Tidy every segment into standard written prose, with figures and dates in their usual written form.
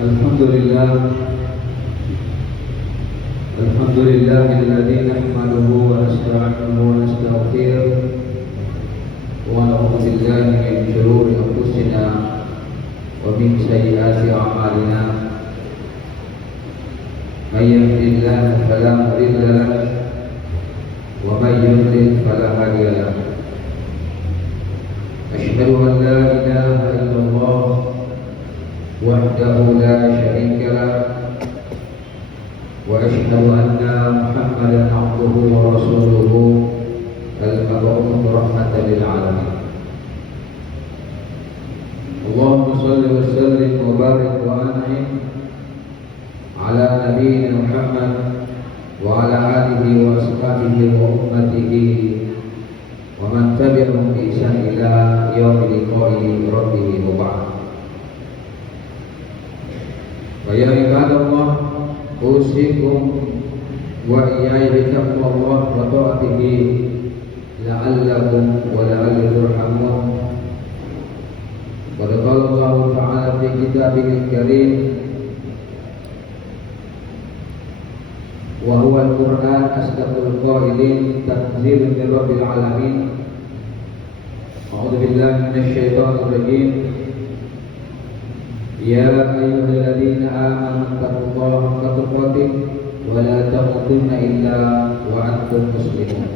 Alhamdulillah alladzi nahmaduhu wa nasta'inuhu wa nastaghfiruh wa na'udzu billahi min shururi anfusina wa min sayyiati a'malina may yahdihillahu fala mudilla lahu wa may yudlil fala hadiya lahu asyhadu an la ilaha illallah wahdahu la syarika lahu wa asyhadu anna Muhammadan abduhu wa rasuluhu al-mab'uts rahmatan lil alamin. Allahumma shalli wa sallim wa barik wa an'im ala nabiyyina Muhammad wa ala alihi wa ashabihi wa ummatihi wa man tabi'ahum bi ihsan ila yaumil liqa'i rabbih wa ba'd. Wa ya ibadallah, usikum wa iyaya bitaqwallah wa ta'atihi la'allakum wa la'allahum turhamun. Wa qala Allah ta'ala fi kitabihil karim wa huwa al-Qur'an asdaqul qailin tanzilun min rabbil alamin. A'udzu billahi minasy syaithanir rajim. Ya ayyuhalladzina amanu taqullaha haqqa tuqatih wa la tamutunna illa wa antum muslimun.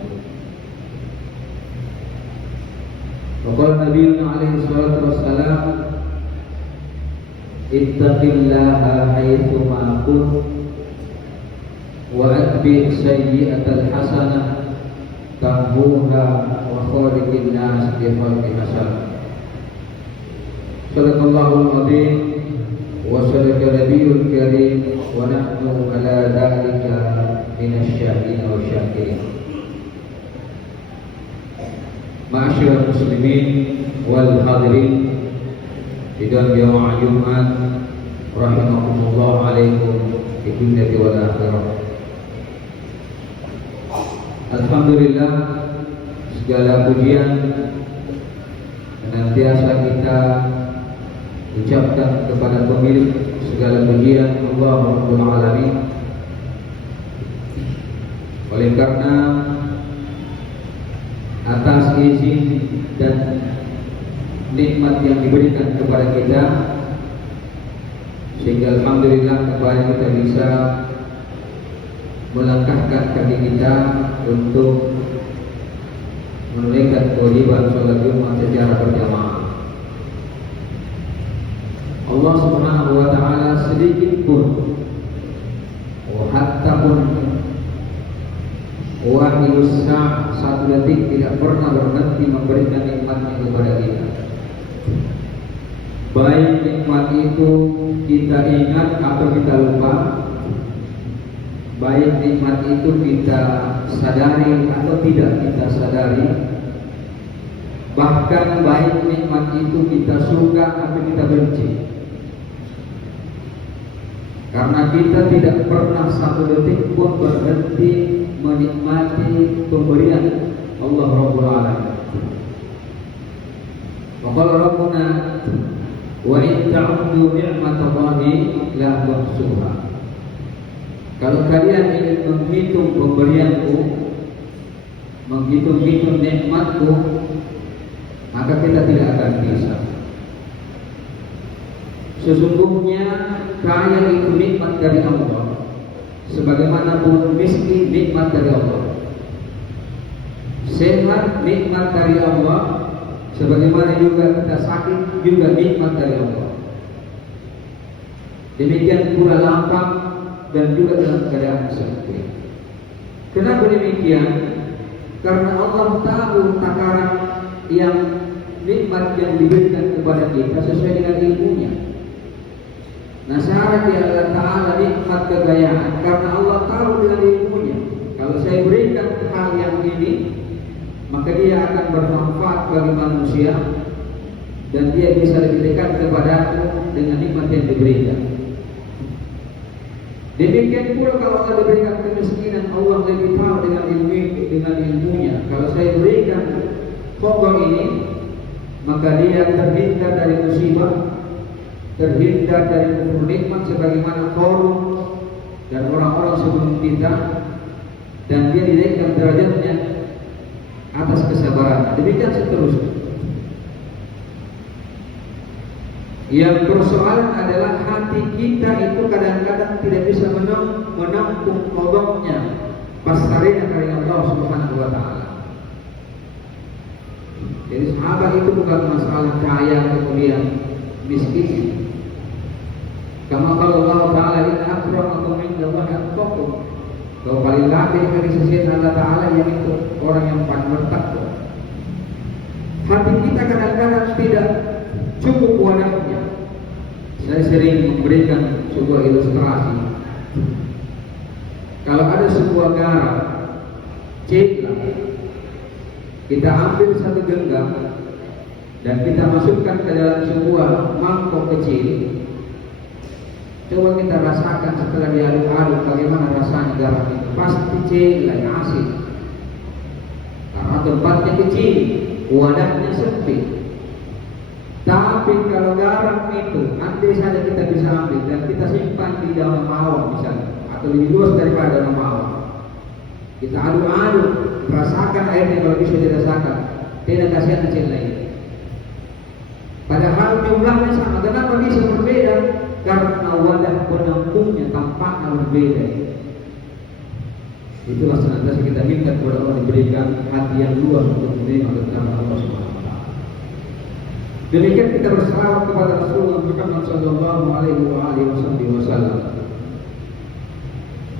Wa qala Nabiyyuna alaihi salatu wassalam, ittaqillaha haitsu ma kunt wa atbi' sayyi'atal hasanah tamhuha wa khaliqin nas bi khalqin hasan. Sadaqallahul azim wa sadaqa nabiyul karim wa nahnu ala dzalika minasy syahidin wa syakirin. Ma'asyiral muslimin wal hadirin sidang jamaah Jumat rahimakumullah alaikum fi dunya wal akhirah. Alhamdulillah, segala pujian senantiasa kita ucapkan kepada pemilik segala pujian, Allah Rabbul Alamin. Oleh karena atas izin dan nikmat yang diberikan kepada kita, sehingga alhamdulillah kembali kita bisa melangkahkan kaki kita untuk menunaikan kewajiban sholat Jumat secara berjamaah. Allah Subhanahu wa ta'ala sedikit pun hatta pun wahyu satu detik tidak pernah berhenti memberikan nikmatnya kepada kita. Baik nikmat itu kita ingat atau kita lupa, baik nikmat itu kita sadari atau tidak kita sadari, bahkan baik nikmat itu kita suka atau kita benci. Karena kita tidak pernah satu detik pun berhenti menikmati pemberian Allah Rabbul Alamin. Wa qala Rabbuna wa in ta'uddu ni'matallahi la tuhsuha. Kalau kalian ingin menghitung pemberianku, menghitung-hitung nikmatku, maka kita tidak akan bisa. Sesungguhnya kaya itu nikmat dari Allah, sebagaimana pun miskin nikmat dari Allah. Sehat nikmat dari Allah, sebagaimana juga kita sakit juga nikmat dari Allah. Demikian pula lapang dan juga dalam keadaan sakit. Kenapa demikian? Karena Allah tahu takaran yang nikmat yang diberikan kepada kita sesuai dengan ilmunya. Nah, syarat Allah Ta'ala nikmat kekayaan karena Allah tahu dengan ilmunya. Kalau saya berikan hal yang ini, maka dia akan bermanfaat bagi manusia dan dia bisa lebih dekat kepada dengan nikmat yang diberikan. Demikian pula kalau Allah diberikan kemiskinan, Allah lebih tahu dengan ilmunya. Kalau saya berikan pokok ini, maka dia terhindar dari musibah terhindar dari kufur nikmat sebagaimana Qarun dan orang-orang sebelum kita, dan dia dinaikkan derajatnya atas kesabaran. Demikian seterusnya. Yang persoalan adalah hati kita itu kadang-kadang tidak bisa menampung kodoknya pasarina karena Allah Subhanahu wa Ta'ala. Jadi sahabat itu bukan masalah kaya kemudian miskin. Kama qala Allah Ta'ala, inna akramakum indallahi atqakum. Bahwa paling baik dari sisi Allah Ta'ala yang itu orang yang paling bertakwa. Hati kita kadang-kadang tidak cukup wadahnya. Saya sering memberikan sebuah ilustrasi. Kalau ada sebuah garam, ceklah, kita ambil satu genggam dan kita masukkan ke dalam sebuah mangkok kecil. Coba kita rasakan setelah diaduk-aduk bagaimana rasanya garam itu. Pasti ceklah, asin. Karena tempatnya kecil, wadahnya sempit. Tapi kalau garam itu, andai saja kita bisa ambil dan kita simpan di dalam mawar misalnya, atau lebih luas daripada dalam mawar, kita aduk-aduk, rasakan airnya kalau bisa dirasakan, tidak kasihan kecil lagi. Padahal jumlahnya sama. Kenapa bisa berbeda? Karena wadah penampungnya tampaknya berbeda. Itulah senantiasa kita minta kepada Allah diberikan hati yang luas untuk menerima kebenaran Allah Subhanahu. Demikian kita bersalawat kepada Rasulullah Muhammad sallallahu alaihi wasallam.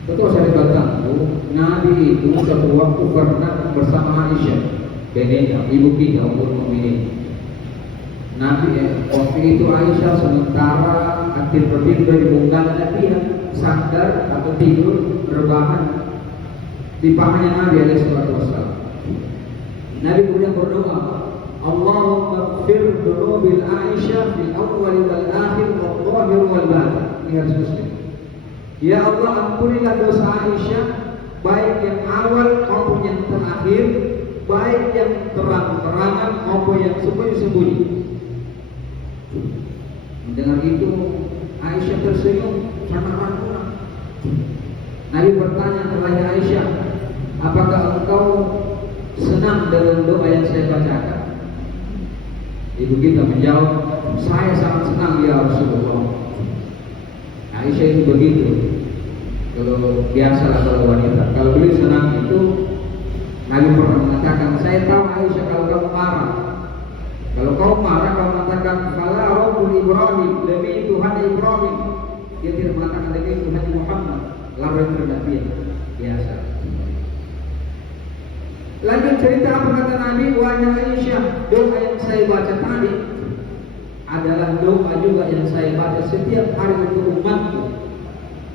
Betul saya tahu, Nabi itu satu waktu pernah bersama Aisyah, benenya, ibu kita, Ummul Mukminin. Nabi waktu itu Aisyah sementara aktif berpindah di punggung dia sadar atau tidur rebahan di pahanya Nabi alaihi wasallam. Nabi kemudian berdoa, Allahumma ighfir dhunubil Aisyah fil awwal wal akhir wal zahir wal batin. Ini harus Muslim. Ya Allah, ampunilah dosa Aisyah, baik yang awal maupun yang terakhir, baik yang terang-terangan maupun yang sembunyi-sembunyi. Mendengar itu Aisyah tersenyum sama ragu. Nabi bertanya kepada Aisyah, apakah engkau senang dengan doa yang saya bacakan? Ibu kita menjawab, saya sangat senang ya Rasulullah. Aisyah itu begitu. Kalau biasalah kalau wanita, kalau beliau senang itu, Nabi pernah mengatakan, saya tahu Aisyah kalau kamu marah. Kalau kau marah, kau mengatakan, Fala Rabbul Ibrahim, demi Tuhan Ibrahim. Dia tidak mengatakan demi Tuhan Muhammad. Lalu yang terhadap dia, biasa. Lanjut cerita apa kata Nabi, wahai Aisyah, doa yang saya baca tadi adalah doa juga yang saya baca setiap hari untuk umatku.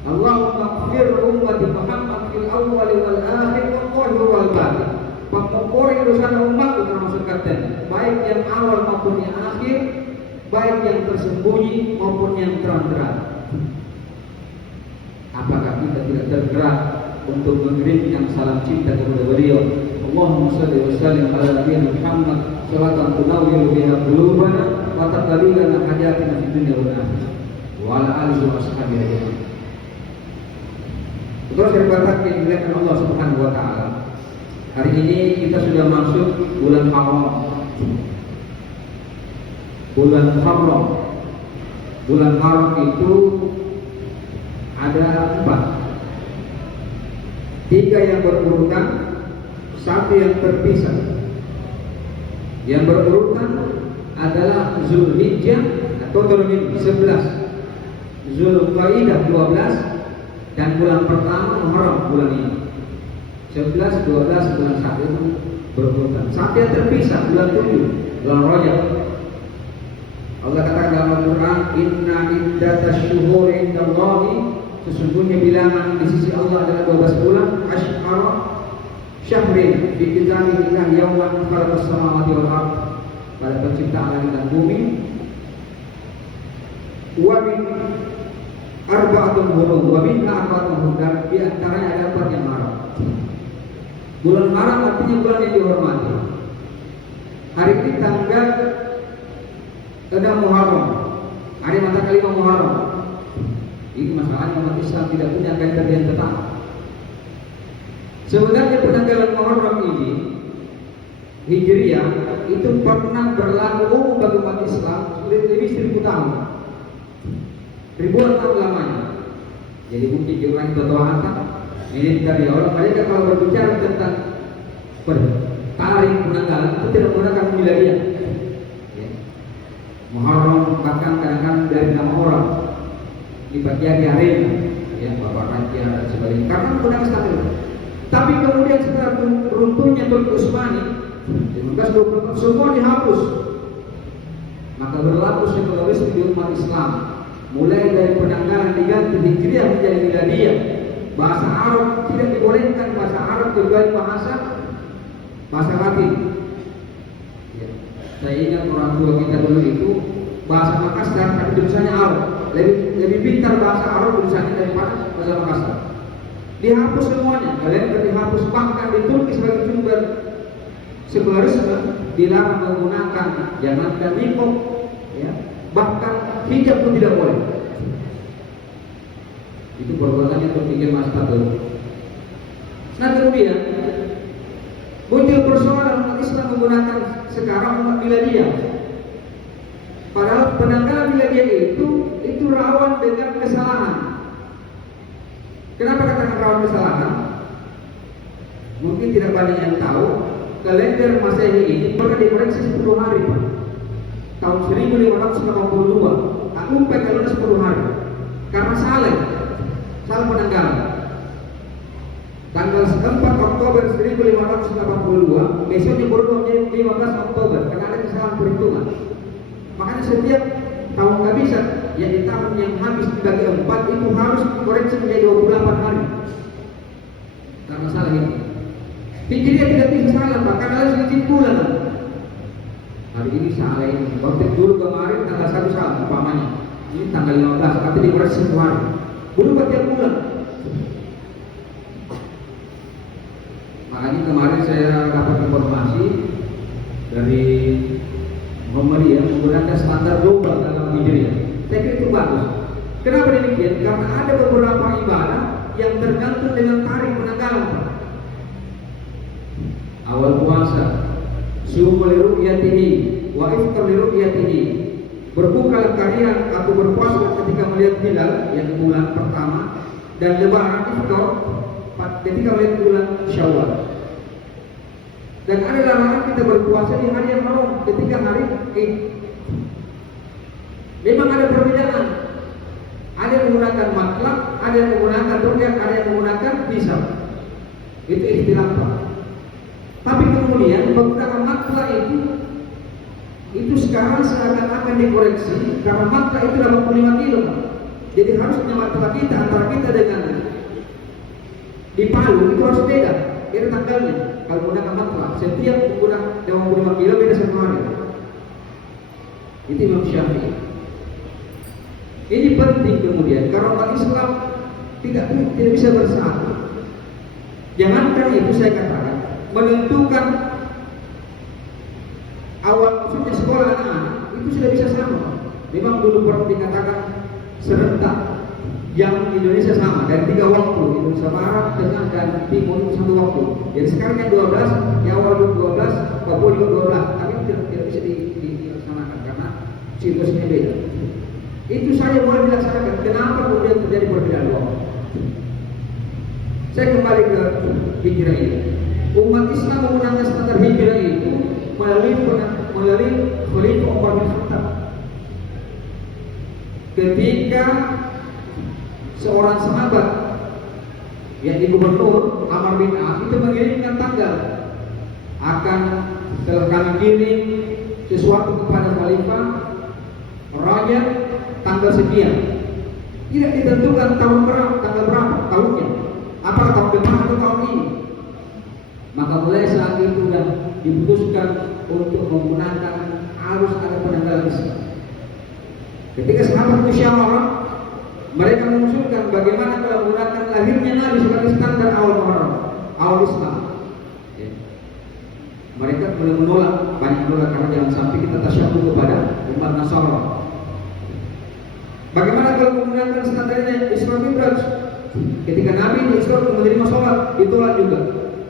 Allahumma ighfir ummati Muhammad fil awwal wal akhir wal zahir wal batin. Pengampuni dosa umatku termasuk katanya, baik yang awal maupun yang akhir, baik yang tersembunyi maupun yang terang-terang. Apakah kita tidak tergerak untuk mengirimkan salam cinta kepada beliau? Allahumma salli wa sallim ala nabiyyina Muhammad salatan tunawwiru biha qulubana wa taqdi lana hajatina fid dunya wal akhirah wa ala alihi wa ashabihi ajma'in. Terus dikatakan dimuliakan Allah Subhanahu wa taala. Hari ini kita sudah masuk bulan Haram. Bulan Haram. Bulan Haram itu ada 4. 3 yang berurutan, 1 yang terpisah. Yang berurutan adalah Zulhijjah atau Dzulhijjah 11, Zulqa'dah 12, dan bulan pertama Muharram bulan ini. 11, 12, bulan 1 itu berurutan. 1 yang terpisah bulan 7, bulan Rajab. Allah katakan dalam Al-Quran, Inna iddatash syuhuri indallahi, sesungguhnya bilangan di sisi Allah adalah 12 bulan, Asy'ara syahrin fi kitabillah yawman khalaqas samawati wal ardh, pada penciptaan langit dan bumi. Wa min arba'atul hurum, wa min arba'atul hurum, dan di antaranya ada 4 yang Maram. Bulan Maram artinya bulan yang dihormati. Hari ini tanggal 6 Muharram. Hari mata kelima Muharram. Ini masalahnya umat Islam tidak punya kalender yang tetap. Sebenarnya penanggalan Muharram ini Hijriah itu pernah berlaku umum bagi umat Islam lebih 1000 tahun, ribuan tahun lamanya. Jadi mungkin orang itu ini dari orang mereka kalau berbicara tentang tarik penanggalan itu tidak menggunakan miladiah. Muharram bahkan kadang-kadang dari nama orang di bagian arena, ya Bapak Raja dan sebagainya, karena menggunakan standar. Tapi kemudian setelah runtuhnya Turki Utsmani 1924 semua dihapus, maka berlaku sekularisme di umat Islam. Mulai dari penanggalan diganti Hijriah menjadi miladiyah. Bahasa Arab tidak dibolehkan, bahasa Arab kecuali bahasa Latin. Ya. Saya ingat orang tua kita dulu itu bahasa Makassar, tapi tulisannya Arab. Lebih pintar bahasa Arab tulisannya daripada bahasa Makassar. Dihapus semuanya, kalian dihapus, bahkan di Turki sebagai sumber sekularisme dilarang menggunakan jangankan niqab, ya, bahkan hijab pun tidak boleh. Itu perbuatannya terpikir Mas Tabel. Nah kemudian muncul persoalan umat Islam menggunakan sekarang umat miladiyah. Padahal penanggalan miladiyah itu rawan dengan kesalahan. Kenapa katakan rawan kesalahan? Mungkin tidak banyak yang tahu. Kalender Masehi ini pernah dikoreksi 10 hari, Pak. Tahun 1582. Aku umpet kalau 10 hari. Karena salah penanggalan. Tanggal 4 Oktober 1582, besoknya baru menjadi 15 Oktober karena ada kesalahan perhitungan. Makanya setiap tahun nggak bisa, ya di tahun yang habis dibagi 4 itu harus dikoreksi menjadi 28 hari. Karena salah itu. Hijriah tidak bisa salah, Pak, karena harus sedikit bulan. Hari ini salah ini. Waktu dulu kemarin tanggal 1 salah, umpamanya. Ini tanggal 15, tapi dikoreksi 1 hari. Berubah tiap bulan. Makanya kemarin saya dapat informasi dari Muhammadiyah menggunakan standar global dalam Hijriah. Saya kira itu bagus. Kenapa demikian? Karena ada beberapa ibadah yang tergantung dengan tarikh penanggalan. Awal puasa, syum li ru'yatihi wa iftar li ru'yatihi. Berbuka kalian atau berpuasa ketika melihat hilal yang bulan pertama, dan lebaran iftar ketika melihat bulan Syawal. Dan ada larangan kita berpuasa di hari yang haram ketika hari Id. Memang ada perbedaan. Ada yang menggunakan matlaq, ada yang menggunakan ru'yah, ada yang menggunakan hisab. Itu istilah. Tapi kemudian menggunakan matlaq itu sekarang seakan-akan dikoreksi karena matlaq itu 85 kilo. Jadi harusnya matlaq kita antara kita dengan di Palu itu harus beda. Beda tanggalnya. Kalau menggunakan matlaq, setiap menggunakan 85 kilo beda 1 hari. Itu Imam Syafi'i. Ini penting kemudian karena umat Islam tidak bisa bersatu. Jangankan itu saya katakan menentukan awal maksudnya sekolah anak-anak itu sudah bisa sama. Memang dulu pernah dikatakan serentak jam Indonesia sama dari 3 waktu, Indonesia Barat, Tengah dan Timur itu 1 waktu. Jadi sekarang yang 12, yang awal 12, Papua juga 12, tapi tidak bisa dilaksanakan karena situasinya beda. Itu saja boleh dilaksanakan. Kenapa kemudian terjadi perbedaan waktu? Saya kembali ke Hijriah ini. Umat Islam menggunakan standar Hijriah itu melalui Khalifah Umar bin Khattab. Ketika seorang sahabat yakni Gubernur Amr bin As itu mengirimkan tanggal akan kami kirim sesuatu kepada Khalifah Raja tanggal sekian. Tidak ditentukan tanggal berapa tahunnya. Apakah tahun depan atau tahun ini? Maka mulai saat itu sudah diputuskan untuk menggunakan harus ada penanggalan Islam. Ketika sahabat musyawarah, mereka mengusulkan bagaimana kalau menggunakan lahirnya Nabi sebagai standar awal Muharram, awal Islam. Ya. Mereka mulai menolak, banyak menolak karena jangan sampai kita tasyabuh kepada umat Nasara. Bagaimana kalau menggunakan standarnya Isra Mi'raj? Ketika Nabi Isra menerima sholat, itulah juga.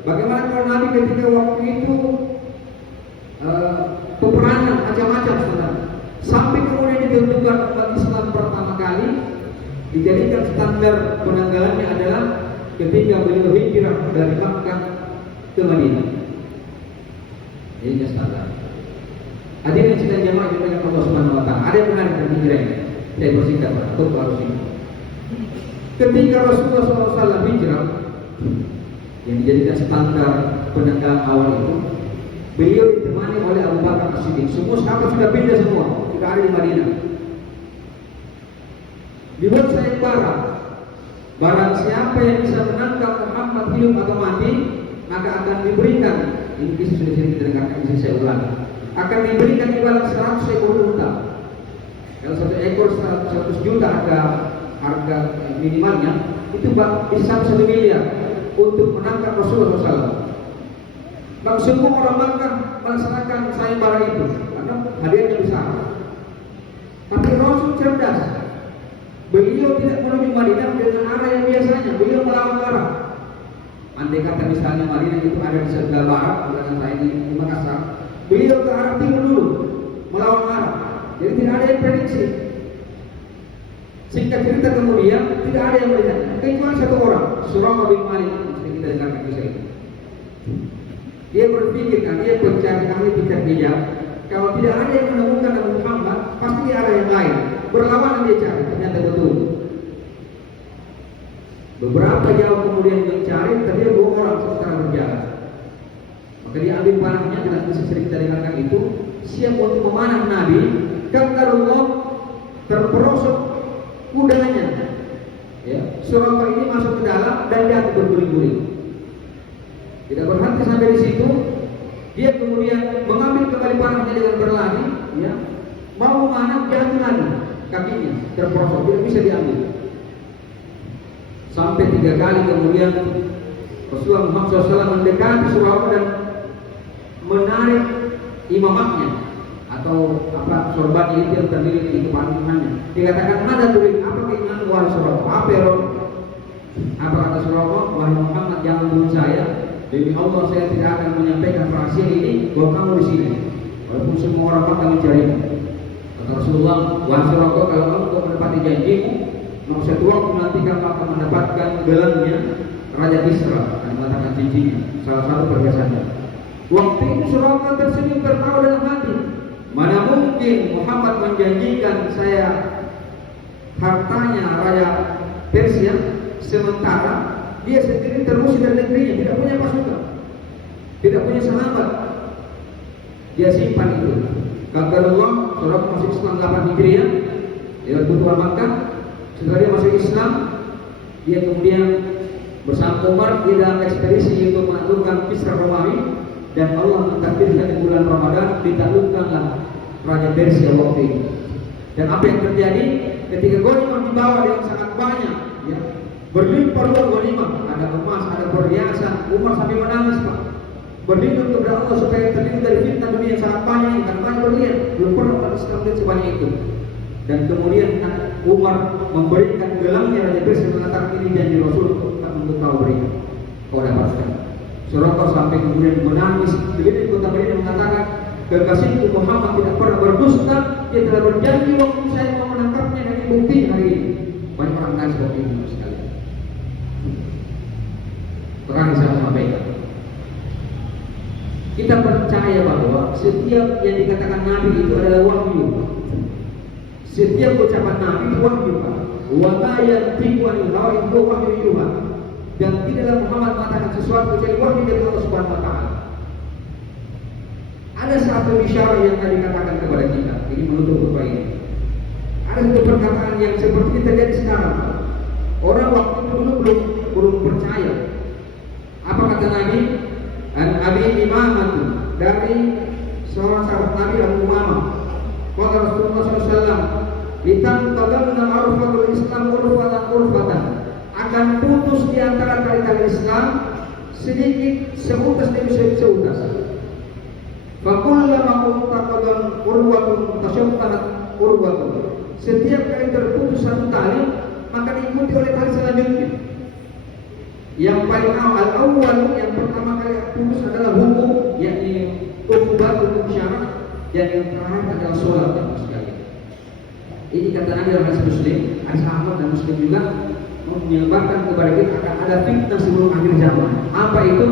Bagaimana kalau Nabi ketika waktu itu peperangan macam-macam saudara. Sampai kemudian ditentukan umat Islam pertama kali dijadikan standar penanggalannya adalah ketika beliau hijrah dari Makkah ke Madinah. Ini standar. Hadirin sidang jamaah dengan Allah Subhanahu wa taala. Ada yang benar dan hijrah. Saya bersingkat atau harus ini. Ketika Rasulullah SAW hijrah yang dijadikan standar penanggalan awal itu, beliau ditemani oleh Abu Bakar As-Siddiq. Semua sahabat sudah pindah semua, sudah ada di Madinah. Dibuat sayembara, barang siapa yang bisa menangkap Muhammad hidup atau mati, maka akan diberikan, ini kisah sudah sering didengarkan, bisa saya ulangi, akan diberikan imbalan 100 ekor unta. Kalau 1 ekor 100 juta harga minimalnya, itu bisa 1 miliar untuk menangkap Rasulullah SAW. Maka semua orang Makkah melaksanakan sayembara itu karena hadiahnya besar. Tapi Rasul cerdas. Beliau tidak menuju Madinah dengan arah yang biasanya. Beliau melawan arah. Andai kata misalnya Madinah itu ada di sebelah barat, bukan saya di Makassar. Beliau ke arah timur dulu, melawan arah. Jadi tidak ada yang prediksi. Singkat cerita kemudian tidak ada yang melihat. Kecuali 1 orang, Suraqah bin Malik. Kita dengarkan kisah itu. Dia berpikir kan, dia pencari kami tidak bijak. Kalau tidak ada yang menemukan Nabi Muhammad, pasti ada yang lain. Berlawanan dia cari, ternyata betul. Beberapa jauh kemudian mencari, ternyata 2 orang sementara berjalan. Maka dia ambil panahnya, dengan kisah sering kita dengarkan itu, siap untuk memanah Nabi. Qadarullah terperosok kudanya. Ya, Suraqah ini masuk ke dalam dan jatuh berguling-guling. Tidak berhenti sampai di situ, dia kemudian mengambil kembali panahnya dengan berlari, ya, mau memanah jatuh lagi, kakinya terperosok, tidak bisa diambil. Sampai 3 kali kemudian Rasulullah Muhammad SAW mendekati Suraqah dan menarik imamahnya atau sorbannya itu yang terdiri di kepalanya. Dikatakan, "Mana tulis apa keinginan wahai Suraqah?" Apa kata Suraqah? "Wahai Muhammad, jangan bunuh saya. Demi Allah saya tidak akan menyampaikan rahasia ini bahwa kamu di sini, walaupun semua orang akan mencarimu." Kata Rasulullah, "Wahai Suraqah, kalau kamu menepati janjimu, maka suatu waktu nanti kamu akan mendapatkan gelangnya Raja Kisra," yang mengatakan cincinnya, salah satu perhiasannya. Waktu itu Suraqah tersenyum tertawa dalam hati. Mana mungkin Muhammad menjanjikan saya hartanya Raja Persia, sementara dia sendiri terusir dari negerinya, tidak punya pasukan, tidak punya sahabat. Dia simpan itu. Kata Allah, Suraqah masuk Islam 8 Hijriah, dia kebutuhan Makkah. Setelah dia masuk Islam, dia kemudian bersama Umar di dalam ekspedisi untuk menaklukkan Kisra Romawi, dan Allah mentakdirkan di bulan Ramadan ditaklukkanlah Raja Persia waktu itu. Dan apa yang terjadi ketika ghanimah dibawa dengan sangat banyak, ya, berlimpah-limpah ghanimah, ada emas, ada perhiasan. Umar sampai menangis, Pak, berlindung kepada Allah supaya terlindung dari fitnah dunia yang sangat banyak ini, karena banyak berlian, belum pernah umat Islam lihat sebanyak itu. Dan kemudian Umar memberikan gelangnya Raja Persia, mengatakan, "Ini janji Rasul untuk kau berikan, kau dapatkan." Suraqah sampai kemudian menangis. Begitu kota Madinah mengatakan, "Kekasihku Muhammad tidak pernah berdusta. Dia telah berjanji waktu saya mau menangkapnya, dan ini bukti hari ini." Banyak orang nangis waktu itu sekali. Terakhir saya sampaikan, kita percaya bahwa setiap yang dikatakan Nabi itu adalah wahyu. Setiap ucapan Nabi itu wahyu, Pak. Wa ma yantiqu anil hawa in huwa wahyu yuha. Dan tidaklah Muhammad mengatakan sesuatu kecuali wahyu dari Allah Subhanahu wa taala. Ada satu isyarat yang tadi dikatakan kepada kita, ini menutup khutbah ini. Ada satu perkataan yang seperti terjadi sekarang. Orang waktu itu dulu belum percaya. Apa kata Nabi? An Abi Imamah, dari seorang sahabat Nabi Abu Umamah. Kata Rasulullah SAW, "Litanqadanna arfatul Islam urfatan." Akan putus di antara tali-tali Islam sedikit seutas demi seutas. Fakullama untaqadan urwatun tasyabbahat urwatun. Setiap kali terputus putus satu tali, maka diikuti oleh tali selanjutnya. Yang paling awal yang pertama kali putus adalah hukum, yakni hukum syarat, dan yang terakhir adalah sholat dan sekali. Ini kata Nabi dalam hadis Muslim, hadis Ahmad dan Muslim juga menyebabkan kepada kita akan ada fitnah sebelum akhir zaman. Apa itu?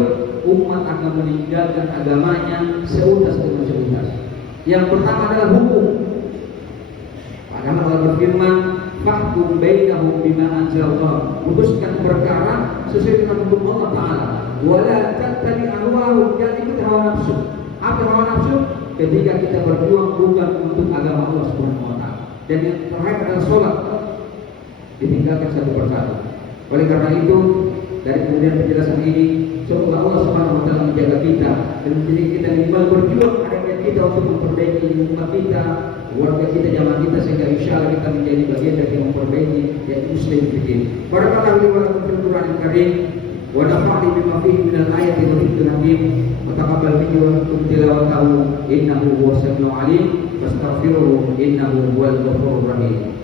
Umat akan meninggalkan agamanya seutas demi seutas. Yang pertama adalah hukum. Padahal Allah berfirman, "Fahkum bainahum bima anzalallah." Putuskan perkara sesuai dengan hukum Allah Taala. Wala tattabi ahwahum, jangan ikut hawa nafsu. Apa hawa nafsu? Ketika kita berjuang bukan untuk agama Allah Subhanahu wa taala. Dan yang terakhir adalah sholat, ditinggalkan satu persatu. Oleh karena itu, dari kemudian penjelasan ini, semoga Allah Subhanahu wa taala menjaga kita dan menjadikan kita minimal berjuang agar kita untuk memperbaiki umat kita, warga kita, jamaah kita, sehingga insya Allah kita menjadi bagian dari yang memperbaiki yaitu muslim begini. Barakallahu li wa lakum fil Qur'anil Karim wa nafa'ani bima fihi minal ayati wa dzikril hakim wa taqabbal minni wa minkum tilawatahu innahu huwas samiul alim wastaghfiruhu innahu huwal ghafurur rahim.